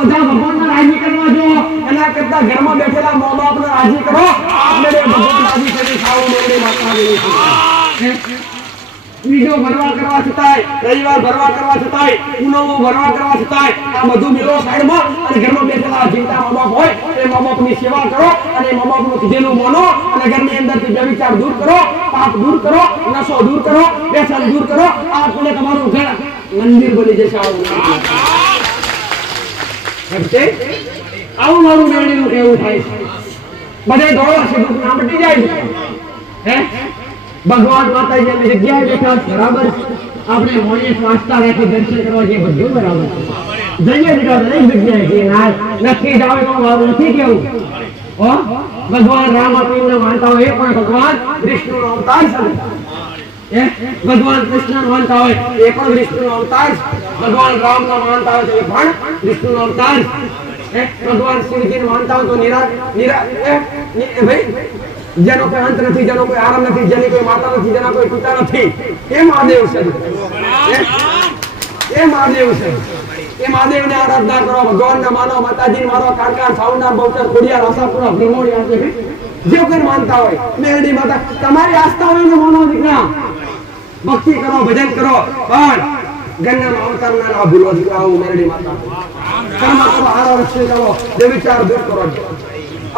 બધા ભગવાનને રાજી કરવા જો, એના કરતા ઘરમાં બેઠેલા મા બાપને રાજી કરો. આપણે ભગવાન રાજી કરી ખાવું મેળવી માતા દેવી. બીજો ભરવા કરવા છતાંય, રવિવાર ભરવા કરવા છતાંય, પૂનમો ભરવા કરવા છતાંય આ બધું મેળો સાઈડમાં અને ઘરમાં બેઠેલા જીવતા મા બાપ હોય એ મા બાપની સેવા કરો અને મા બાપનું કીધેલું માનો અને ઘરની અંદરથી વ્યભિચાર દૂર કરો, પાપ દૂર કરો, નશો દૂર કરો, વ્યસન દૂર કરો. આ પુણે તમારું ઘર મંદિર બની જશે. આવું મારું મેળવીનું કહેવું થાય છે. બધે દોડો છે, દુઃખ ના મટી જાય છે. હે ભગવાન માતાજીની જગ્યાએ બેઠા બરાબર, આપણે મોણી વાંચતા રાખી દર્શન કરવા જે બધું બરાબર છે. જઈએ દીકરા દરેક જગ્યાએ કે ના નક્કી જ આવે તો મારું નથી કેવું. ભગવાન રામ આપીને માનતા હોય એ પણ ભગવાન વિષ્ણુનો અવતાર છે. ભગવાન કૃષ્ણ માનતા હોય એ પણ વિષ્ણુનો અવતાર છે. ભગવાન રામ નો માનતા હોય તો એ પણ વિષ્ણુનો અવતાર છે. ભગવાન શિવજી માનતા હોય તો ભાઈ જેનો કોઈ અંત નથી, જેનો કોઈ આરંભ નથી, જેની કોઈ માતા નથી, જેના કોઈ પિતા નથી, એ મહાદેવ છે. એ મહાદેવ છે. એ મહાદેવને આરાધના કરો, ભગવાનને માનો, માતાજીને માનો, કાળકા, સાવના, બહુચર, ખોડિયાર, આશાપુરા, બ્રહ્મોડિયા છે જે કોઈ માનતા હોય મેરડી માતા તમારી આસ્થા હોય ને માનો દીકરા. ભક્તિ કરો, ભજન કરો, પણ ગન્નામાં અવતારના ના ભૂલો દીકરા. આવું મેરડી માતા કર્મ કરો, હારો રસ્તે ચાલો, દેવીચાર દૂર કરો.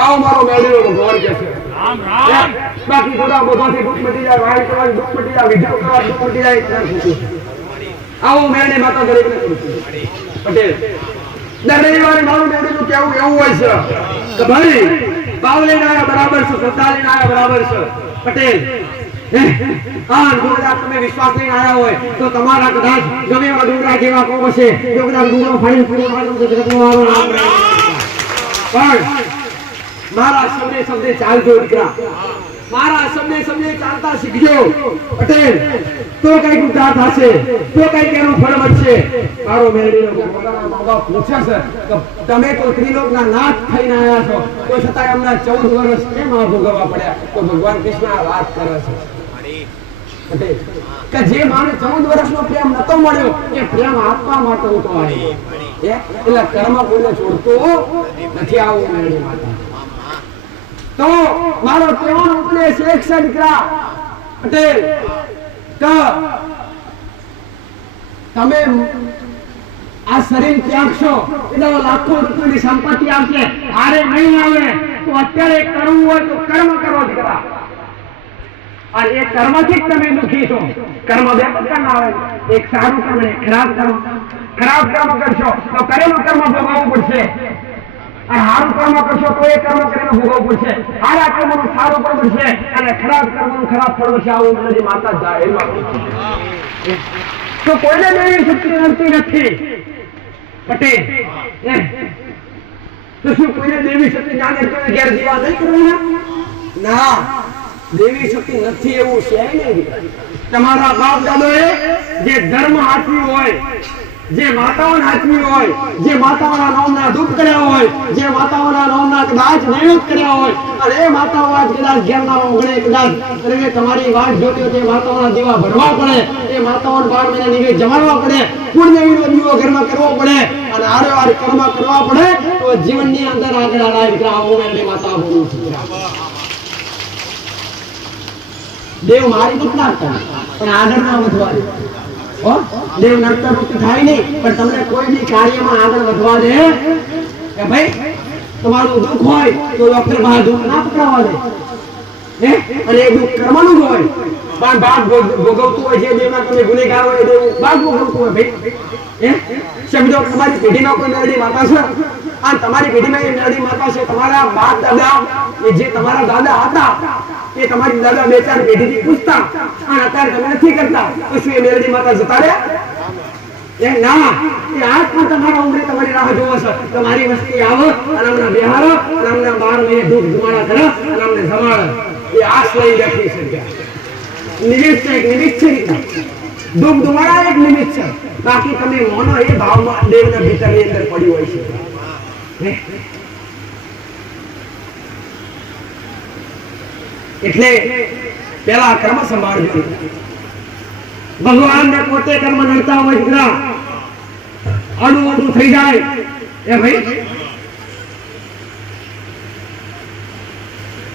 આવો મારો મેરડીનો ભગવાન કે છે. બાકી થોડા બોધાથી દુઃખ મટી જાય, વાય કરવાથી દુઃખ મટી જાય, વિધિઓ કરવાથી દુઃખ મટી જાય. આવો મેરડી માતા દરેકને કરું છું. પટેલ દર રવિવારે મારું મેરડીનું કેવું એવું હોય છે કે ભાઈ બાવલીને આયા બરાબર છે, શ્રદ્ધાલીને આયા બરાબર છે. પટેલ તમે વિશ્વાસ લઈને આવ્યા હોય તો તમારા કદાચ ગમે એવા ડુંગરા જેવા કોમ હશે, જો કદાચ ડુંગરો ફાડીને પૂરો પણ મારા શબ્દે ચાલજો દીકરા. મારા શબ્દે ચાલતા શીખજો પટેલ, તો કઈક ઉદ્ધાર થશે, તો કઈક એનું ફળ મળશે. મારો મેરડીનો પૂછે છે કે તમે તો ત્રિલોકના નાથ થઈને આવ્યા છો, તો છતાં એમના 14 વર્ષ કેમ આ ભોગવવા પડ્યા? તો ભગવાન કૃષ્ણ વાત કરે છે પટેલ કે જે માને 14 વર્ષનો પ્રેમ નતો મળ્યો એ પ્રેમ આપવા માટે હું તો આવ્યો. એટલે કર્મ કોઈને છોડતો નથી. આવું મેરડી માતા તો મારો કહેવાનો ઉપદેશ એક છે દીકરા પટેલ કે તમે આ શરીર ત્યાગશો એટલે લાખો રૂપિયાની સંપત્તિ આવશે, હારે નહીં આવે તો અત્યારે કરવું હોય તો કર્મ કરો દીકરા. અને એ કર્મથી જ તમે દુઃખી છો. કર્મ બે પ્રકારના આવે, એક સારું કર્મ ને ખરાબ કર્મ. ખરાબ કર્મ કરશો તો કરેલું કર્મ ભોગવવું પડશે, અને સારું કર્મ કરશો તો એ કર્મ કરીને ભોગવવું પડશે. સારા કર્મનું સારું પણ પડશે અને ખરાબ કર્મનું ખરાબ ફળ પડશે. આવું મને માતા જાહેરમાં તો કોઈને દેવી શક્તિ નડતી નથી પટેલ. તો શું કોઈને દેવી શક્તિ ના નડતી ઘેર જીવા નહીં કરવાના? ના, દેવી શક્તિ નથી એવું છે નહીં. તમારા બાપ દાદોએ જે ધર્મ હાચવ્યું હોય, જે માતાઓને હાચવી હોય, જે માતાઓના નામના દુઃખ કર્યા હોય, જે માતાઓના નામના કદાચ નૈવેદ્ય કર્યા હોય, અને એ માતાઓ આજ કદાચ ઘેરના ઓગણે કદાચ અને તમારી વાત જોતી હોય, માતાઓના દીવા ભરવા પડે, એ માતાઓને 12 મહિના નિવેદ જમાડવા પડે, પુણ્યનો દીવો ઘરમાં કરવો પડે અને આરે કર્મ કરવા પડે તો જીવનની અંદર આગળ આલાય દીકરા. આવું મેરડી માતા બોલું છું. દેવ મારી નથી નાખતા પણ આગળ ના વધવા દે. દેવ નડતર મુક્તિ થાય નહીં, પણ તમને કોઈ બી કાર્યમાં આગળ વધવા દે કે ભાઈ તમારું દુઃખ હોય તો ડોક્ટર બહાર દુઃખ ના પકડાવવા દે. અને એ દુઃખ કર્મનું જ હોય, પણ ભાગ ભોગવતું હોય. જે દેવના તમે ગુનેગાર હોય એ દેવ ભાગ ભોગવતું હોય. ભાઈ સમજો તમારી પેઢીમાં કોઈ મેરડી માતા છે અને તમારી પેઢીમાં એ મેરડી માતા છે. તમારા બાપ દાદા એ જે તમારા દાદા હતા એ તમારી દાદા 2-4 પેઢીથી પૂછતા અને અત્યારે તમે નથી કરતા, તો શું એ મેરડી માતા જતા રહ્યા? ના, એ આજ પણ તમારા ઉંમરે તમારી રાહ જોવે છે. તમારી વસ્તી આવો અને અમને બેહારો અને અમને 12 મહિને દુઃખ ધુમાડા કરે અને અમને સંભાળે. એ આશ લઈ રાખી છે. નિમિત્ત છે, એક નિમિત્ત છે. દુઃખ ધુમાડા એક નિમિત્ત છે, બાકી તમે મોનો એ ભાવમાં દેવના ભીતરની અંદર પડી હોય છે. એટલે પેલા કર્મ સંભાળજો. ભગવાનને પોતે કર્મ નડતા હોય દીકરા, અડું થઈ જાય એ ભાઈ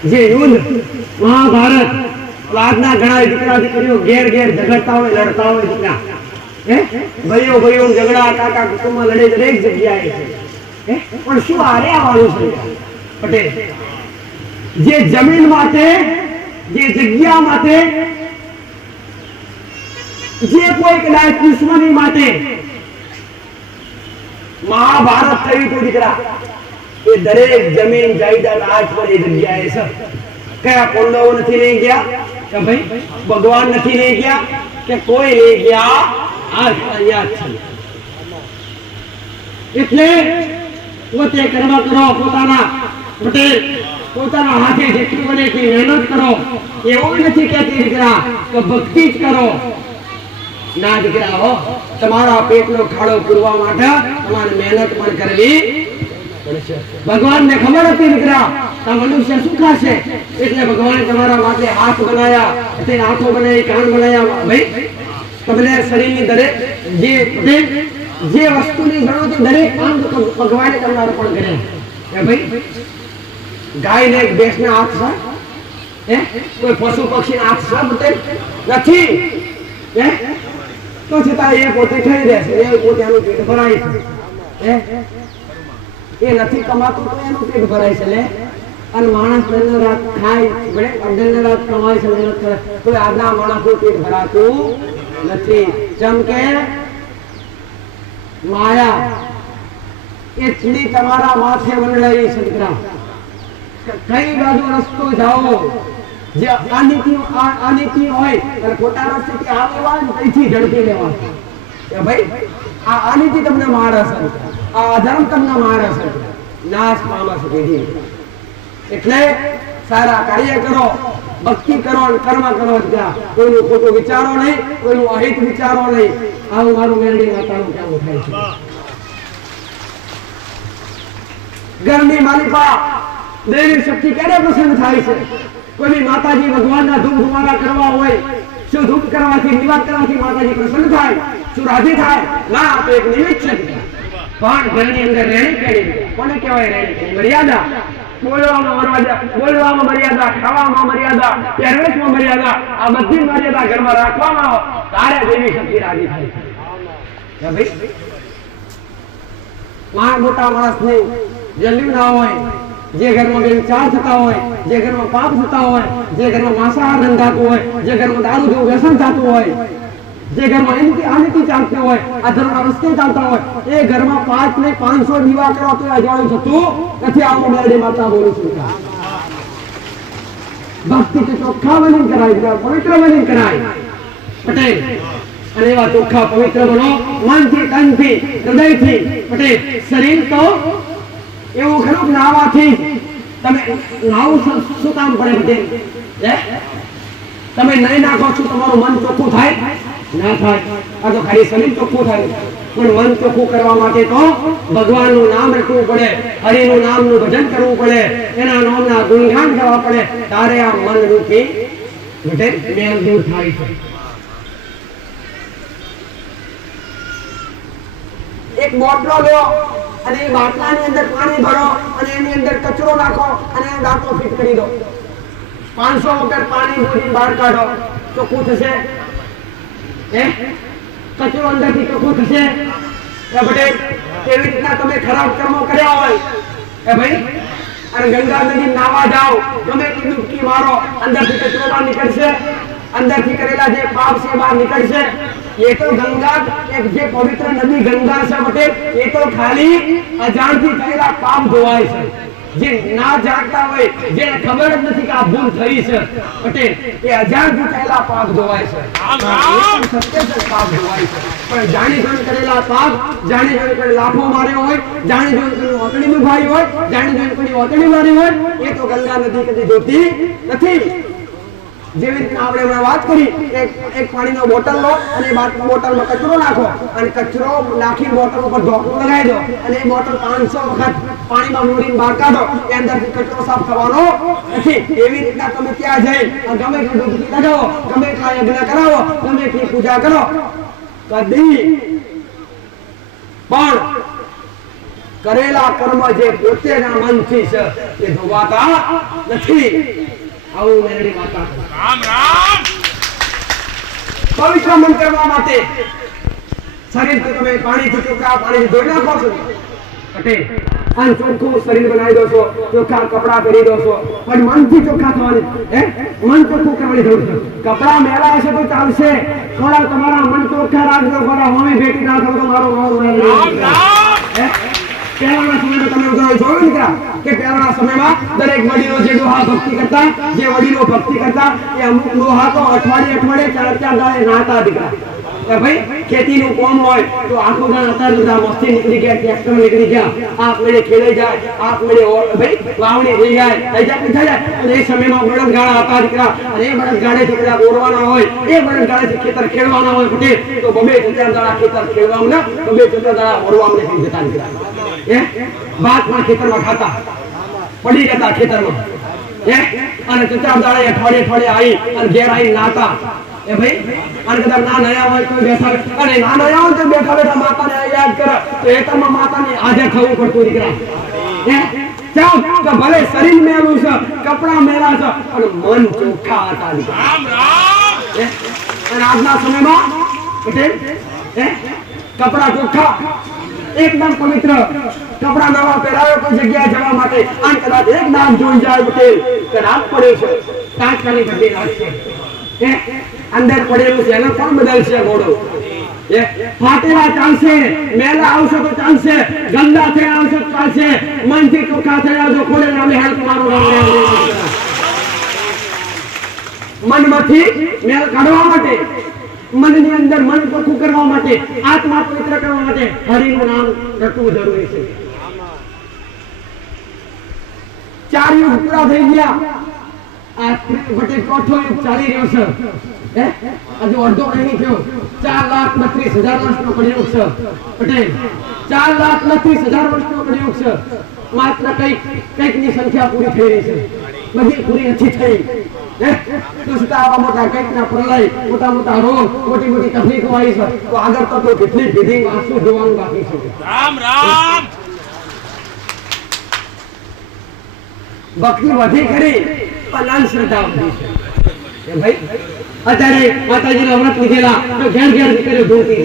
જે યુદ્ધ મહાભારત આજના ઘણા દીકરા દીકરીઓ ઘેર ઘેર ઝઘડતા હોય લડતા હોય દીકરા ભાઈઓ ભાઈઓ ઝઘડા કાકા કુટુંબમાં લડે દરેક જગ્યાએ છે પણ શું હાર્યા વાળું છે પટેલ જે જમીન માટે જે જગ્યા માટે જે કોઈ કદાચ દુશ્મની માટે મહાભારત થયું હતું દીકરા એ દરેક જમીન જાયદાદ આજ પર એ જગ્યાએ છે કયા પાંડવો નથી લઈ ગયા કે ભાઈ ભગવાન નથી લઈ ગયા કે કોઈ લઈ ગયા આજ યાદ છે એટલે પોતે કર્મ કરો પોતાના પટેલ પોતાના હાથે જેટલું બને એટલી મહેનત કરો એવું નથી કહેતી દીકરા કે ભક્તિ જ કરો ના દીકરા હો તમારા પેટનો ખાડો પૂરવા માટે તમારે મહેનત પણ કરવી પડશે ભગવાનને ખબર હતી દીકરા આ મનુષ્ય શું ખાશે એટલે ભગવાને તમારા માટે હાથ બનાવ્યા એટલે આંખો બનાવી કાન બનાવ્યા ભાઈ તમને શરીરની દરેક જે વસ્તુની જરૂર છે દરેક અંગ ભગવાને તમને અર્પણ કર્યા કે ભાઈ ગાય ને ભેંસ ના હાથ છે કોઈ પશુ પક્ષી હાથ છે બટેલ નથી તો છતાં એ પોતે ખાઈ રહેશે એ પોતે એનું પેટ ભરાય છે એ નથી કમાતું તો એનું પેટ ભરાય છે લે અને માણસ દિન રાત ખાય ભલે દિન રાત કમાય છે મહેનત કરે તો આજના માણસનું પેટ ભરાતું નથી જેમ કે માયા એટલી તમારા માથે મંડળાઈ છે દીકરા કઈ બાજુ રસ્તો જાઓ જે અનીતિ હોય અને ખોટા રસ્તેથી આવવા તેથી ઝડપી લેવા કે ભાઈ આ અનીતિ તમને મારે છે આ અધર્મ તમને મારે છે નાશ પામે છે પેઢી એટલે સારા કાર્ય કરો ભક્તિ કરો અને કર્મ કરો કોઈનું ખોટું વિચારો નહીં કોઈનું અહિત વિચારો નહીં આવું મારું મેરડી માતાનું કહેવું થાય છે ઘરની માલિકા દેવી શક્તિ ક્યારે પ્રસન્ન થાય છે કોઈ માતાજી ભગવાનના ધૂપ ધુમાડા કરવા હોય શું ધૂપ કરવાથી નિવાસ કરવાથી માતાજી પ્રસન્ન થાય શું રાજી થાય ના તો એક નિમિત્ત છે પણ ઘરની અંદર રહેણી કેણી કોને કહેવાય રહેણી મર્યાદા બોલવામાં મર્યાદા ખાવામાં મર્યાદા પહેરવેશમાં મર્યાદા આ બધી મર્યાદા ઘરમાં રાખવામાં આવે તારે દેવી શક્તિ રાજી થાય છે ભાઈ મોટા માણસને જલ્દી ના હોય જે ઘરમાં વ્યભિચાર થતા હોય જે ઘરમાં પાપ થતા હોય જે ઘરમાં માંસાહાર રંધાતું હોય જે ઘરમાં દારૂ જેવું વ્યસન થતું હોય જે ઘરમાં અનીતિ ચાલતી હોય અધર્મના રસ્તે ચાલતા હોય એ ઘરમાં 5 ને 500 દીવા કરો તો અજવાળું થતું નથી આવું મેરડી માતા બોલું છું ભક્તિ કે ચોખ્ખા બની કરાય પવિત્ર બની કરાય પટેલ અને એવા ચોખ્ખા પવિત્ર બનો મનથી તનથી હૃદયથી પટેલ શરીર તો એવું ખરું નાવાથી તમે નાવું શું કામ પડે પટેલ તમે નહીં નાખો છો તમારું મન ચોખ્ખું થાય ના થાય આ તો ખાલી શરીર ચોખ્ખું થાય પણ મન ચોખ્ખું કરવા માટે તો ભગવાનનું નામ રખવું પડે હરિનું નામનું ભજન કરવું પડે એના નામના ગુણગાન કરવા પડે ત્યારે આ મન રૂપી મેલ દૂર થાય છે એક બોટલો લો અને એ બાટલાની અંદર પાણી ભરો અને એની અંદર કચરો નાખો અને ગાંઠો ફિટ કરી દો 500 મીટર પાણી ભરીને બહાર કાઢો ચોખ્ખું થશે કચરો અંદરથી ચોખ્ખું થશે પટેલ કેવી રીતના તમે ખરાબ કર્મો કર્યા હોય ભાઈ અને ગંગા નદી નાવા જાઓ ગમે તે ડૂબકી મારો અંદરથી કચરો બહાર નીકળશે અંદરથી કરેલા જે પાપ છે બહાર નીકળશે ये तो गंगा एक जे पवित्र नदी गंगा से पटेल ये तो खाली अजाणથી થયેલા પાપ ધોવાય છે જે ના જાણતા હોય જે ખબર જ નથી કે આ ભૂલ થઈ છે પટેલ એ અજાણથી થયેલા પાપ ધોવાય છે સત્ય છે પાપ ધોવાય છે પણ જાણી જોઈને કરેલા પાપ જાણી જોઈને કોઈ લાફો માર્યો હોય જાણી જોઈને કોઈ ઓતણી દુભાઈ હોય જાણી જોઈને કોઈ ઓતણી મારી હોય એ તો ગંગા નદી કદી ધોતી નથી જેવી રીતે આપણે હમણાં વાત કરી એક પાણીનો બોટલ લો અને બોટલમાં કચરો નાખો અને કચરો નાખી બોટલ ઉપર ઢોકળું લગાવી દો અને એ બોટલ 500 વખત પાણીમાં મોરીને બહાર કાઢો એ અંદરથી કચરો સાફ થવાનો નથી એવી રીતના તમે ત્યાં જઈ ગમે એટલી ડૂબકી લગાવો ગમે એટલા યજ્ઞ કરાવો ગમે એટલી પૂજા કરો કરેલા કર્મ જે પોતેના મનથી છે એ ધોવાતા નથી. આવું મેરડી માતા રામ રામ. પવિત્ર મન કરવા માટે શરીર તો તમે પાણીથી ચોખ્ખા પાણીથી ધોઈ નાખો છો પટેલ, અને ચોખ્ખું શરીર બનાવી દો છો, ચોખ્ખા કપડા પહેરી દો છો, પણ મનથી ચોખ્ખા થવાની મન ચોખ્ખું કરવાની જરૂર છે. કપડા મેલા હશે તો ચાલશે, થોડા તમારા મન ચોખ્ખા રાખજો, બધા હોમે ભેટી ના થો તો મારો પહેલાના સમયમાં તમે જોયું દીકરા કે પહેલાના સમયમાં દરેક વડીલો જે ડોહા ભક્તિ કરતા, જે વડીલો ભક્તિ કરતા એ અમુક ડોહા તો અઠવાડિયે 4 દાડે નાતા દીકરા. ભાઈ ખેતીનું કામ હોય તો આખો દાડો હતા બધા મસ્તી નીકળી ગયા, ટ્રેક્ટર નીકળી ગયા, આપ મેળે ખેડાઈ જાય, આપ મેળે ભાઈ વાવણી થઈ જાય, થઈ જાય. અને એ સમયમાં બળદગાડા હતા દીકરા, અને એ બળદગાડે દીકરા ઓરવાના હોય, એ બળદગાડેથી ખેતર ખેડવાના હોય પટેલ, તો બબે 4 દાડા ખેતર ખેડવામાં ના, બબે 4 દાડા ઓરવામાં થઈ જતા દીકરા. ભાત પણ ખેતરમાં ખાતા, પડી જતા ખેતરમાં, અને 4 દાડે અઠવાડિયે આવી અને ઘેર આવી નાતા. ભાઈ અને કદાચ ના નયા હોય તો બેઠા, અને ના નયા હોય તો બેઠા માતાને યાદ કરે તો એ તમામ માતાને હાજર થવું પડતું દીકરા. ચાલ તો ભલે શરીર મેલું છે, કપડા મેલા છે, પણ મન ચોખ્ખા હતા દીકરા. રામ રામ. અને આજના સમયમાં પટેલ કપડા ચોખ્ખા એકદમ પવિત્ર કપડા નવા પહેરાવે કોઈ જગ્યાએ જવા માટે, અને કદાચ એક નામ જોઈ જાય પટેલ કે રાત પડ્યો છે, તાત્કાલિક બધી રાત છે, અંદર પડેલું છે એને કોણ બદલશે ઘોડો? ફાટેલા ચાલશે, મેલા આવશે તો ચાલશે, ગંદા થયા આવશે તો ચાલશે, મનથી ચોખ્ખા થયા જો ખોડે નામે હેલ્પ મારો મનમાંથી મેલ કાઢવા માટે, મનની અંદર મન ચોખ્ખું કરવા માટે, આત્મા પવિત્ર કરવા માટે હરિનું નામ રટવું જરૂરી છે. 4 યુગ પૂરા થઈ ગયા, આ બટે ચોથો યુગ ચાલી રહ્યો છે. હજુ અડધો નહીં થયો. 4,32,000 વર્ષનો કળિયુગ છે પટેલ, 4,32,000 વર્ષનો કળિયુગ છે. માત્ર કઈક ની સંખ્યા પૂરી થઈ રહી છે, બધી પૂરી નથી થઈ. આવા મોટા કઈક ના પ્રલય, મોટા રોગ, મોટી તકલીફો આવી છે, તો આગળ તો કેટલી વિધિ આંસુ જોવાનું બાકી છે. રામ રામ. ભક્તિ વધી કરી પણ અંધશ્રદ્ધા વધી છે. ભાઈ અત્યારે માતાજીના વ્રત લીધેલા તો ઘેર દીકરીઓ ધોતી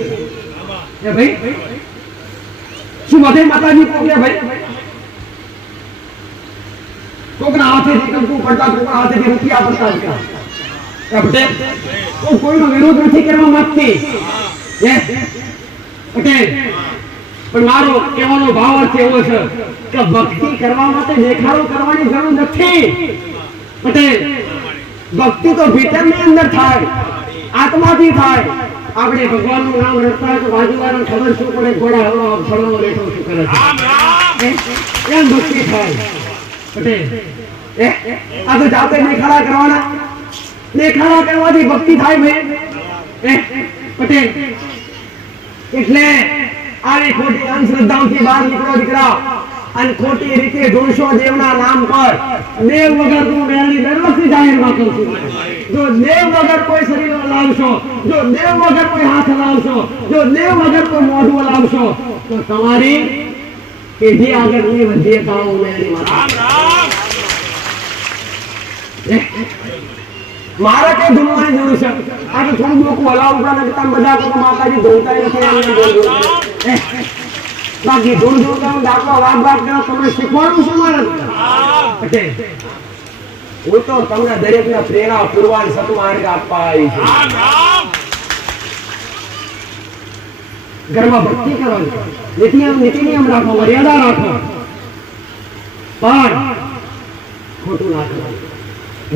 ભાઈ શું વધે માતાજી પોકે ભાઈ કોકના હાથેથી કંકુ પડતા, કોકના હાથેથી રૂપિયા પડતા હતા. કોઈનો વિરોધ નથી કરવા માંગતી પટેલ, પણ મારો કહેવાનો ભાવ અર્થ એવો છે કે ભક્તિ કરવા માટે દેખાડો કરવાની જરૂર નથી પટેલ. ભક્તિ તો ભીતરની અંદર થાય, આત્માથી થાય. આપણે ભગવાનનું નામ રટતા તો બાજુવાળાને ખબર શું પડે, ઘોડા હળવો ફળવો બેઠો શું કરે છે, એમ ભક્તિ થાય પટેલ. આ તો જાતે દેખાડા કરવાના, દેખાડા કરવાથી ભક્તિ થાય ભાઈ પટેલ. એટલે આવી ખોટી અંધશ્રદ્ધાઓથી બહાર નીકળો દીકરા, અને ખોટી રીતે ઢોળશો દેવના નામ પર. દેવ વગર તું મેળવી દર વખતે જાહેરમાં કહું છું, જો દેવ વગર કોઈ શરીર લાવશો, જો દેવ વગર કોઈ હાથ લાવશો, જો દેવ વગર કોઈ મોઢું લાવશો તો તમારી પેઢી આગળ નહીં વધીએ. કાળો મેળવી મારે કઈ ધૂણવાની જરૂર છે? આ તો થોડું લોકો હલાવવા નથી, બધા લોકો માતાજી ધોતા નથી. બાકી ધૂળ દાખલો વાત કરો, તમને શીખવાનું શું મારે પટેલ? હું તો તમને દરેકને પ્રેરણા પૂરવાન સત્માર્ગ આપવા આવી છું. ઘરમાં ભક્તિ કરવાની, નીતિ નિયમ રાખો, મર્યાદા રાખો, પણ ખોટું ના કરવાનું.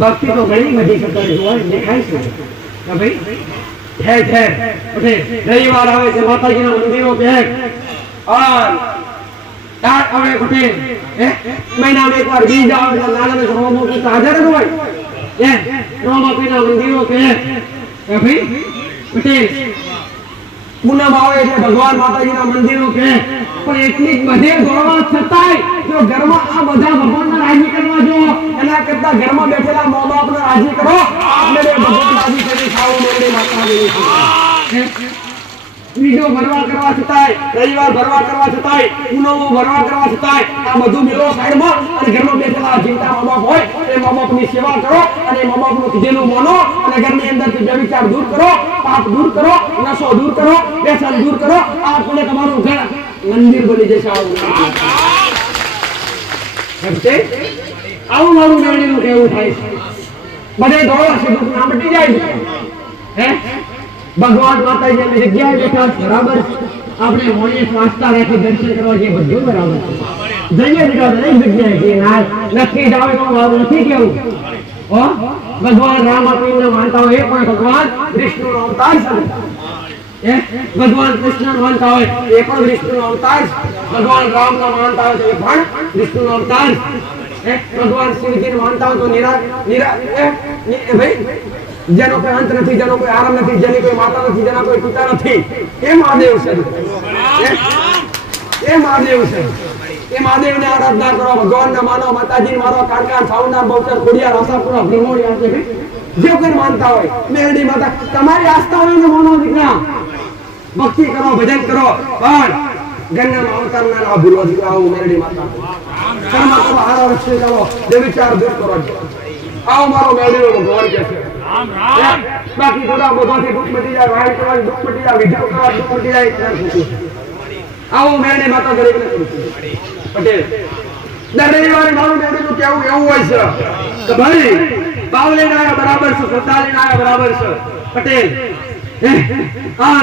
ભક્તિ તો ઘણી બધી પ્રકારે જોવા દેખાય છે ભાઈ. ઠેર ઠેર રવિવાર આવે છે, માતાજીના મંદિરો ભેગ હવે પટેલ મહિનામાં એકવાર બીજ આવે એટલે નાના રોમો તો હાજર જ હોય. રોમા કોઈના મંદિરો કે ભાઈ પટેલ પૂનમ આવે એટલે ભગવાન માતાજીના મંદિરો કે, પણ એટલી બધે ગૌરવ છતાંય જો ઘરમાં આ બધા ભગવાનને રાજી કરવા જો, એના કરતા ઘરમાં બેઠેલા મા બાપને રાજી કરો. આપણે ભગવાન રાજી કરી ખાવું મળે માતા બીજો ભરવા કરવા છતાંય, રવિવાર ભરવા કરવા છતાંય, પૂનમો ભરવા કરવા છતાંય આ બધું મેળો સાઈડમાં અને ઘરમાં બેઠેલા જીવતા મા-બાપ હોય એ મા-બાપની સેવા કરો અને મા-બાપનું કીધેલું માનો અને ઘરની અંદરથી વ્યભિચાર દૂર કરો, પાપ દૂર કરો, નશો દૂર કરો, વ્યસન દૂર કરો. આપણે તમારું ઘર મંદિર બની જશે. આવું મારું મેળવીનું કેવું થાય છે. બધે દોડા છે, દુઃખ ના મટી જાય. હે ભગવાન માતાજીની જગ્યાએ બેઠા બરાબર. આપણે મોડી સ્વાસ્થ્ય રાખી દર્શન કરવા જે બધું બરાબર છે. જઈએ બેઠા દરેક જગ્યાએ કે ના નક્કી જાવે તો મારું નથી કેવું. ભગવાન રામ આપણે માનતા હોય એ પણ ભગવાન વિષ્ણુનો અવતાર છે. ભગવાન કૃષ્ણ માનતા હોય એ પણ વિષ્ણુનો અવતાર છે. ભગવાન રામ માનતા હોય તો એ પણ વિષ્ણુનો અવતાર છે. ભગવાન શિવજીને માનતા હોય તો ભાઈ જેનો કોઈ અંત નથી, જેનો કોઈ આરંભ નથી, જેની કોઈ માતા નથી, જેના કોઈ પિતા નથી, એ મહાદેવ છે. એ મહાદેવ છે. એ મહાદેવને આરાધના કરો, ભગવાનને માનો, માતાજીને માનો, કાળકા, સાવનાર, બહુચર, ખોડિયાર, આશાપુરા, બ્રહ્મોડિયા છે. જે કોઈ માનતા હોય મેરડી માતા તમારી આસ્થા હોય ને માનો દીકરા, ભક્તિ કરો, ભજન કરો, પણ ગંગામાં અવતારના ના ભૂલો દીકરા. આવું મેરડી માતા કર્મ કરો, હારા રસ્તે ચાલો, જે વિચાર દૂર કરો. આવો મારો મેરડીનો ભગવાન કહે છે. બાકી થોડા બધાથી દુઃખ મટી જાય, વાયર કરવાની દુઃખ મટી જાય, વિજય કરવાની દુઃખ મટી જાય. આવો મેરડી માતા દરેકને કરું છું. પટેલ દર રવિવારે મારું મેરડીનું કેવું એવું હોય છે કે ભાઈ ભાવ લઈને આવ્યા બરાબર છે, શ્રદ્ધા લઈને આવ્યા બરાબર છે. પટેલ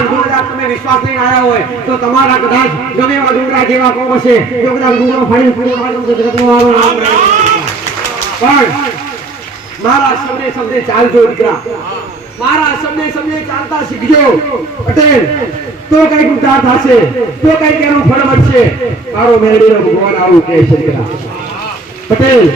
ગુજરાત તમે વિશ્વાસ લઈને આવ્યા હોય તો તમારા કદાચ ગમે એવા ડુંગરા જેવા કોમ હશે, જો કદાચ ડુંગરો ફાડી પણ મારા શબ્દે ચાલજો દીકરા, મારા શબ્દે ચાલતા શીખજો. પટેલ તો કઈક ઉદ્ધાર થશે, તો કઈક એનું ફળ મળશે. મારો મેરડીનો ભગવાન આવું કહે છે દીકરા. પટેલ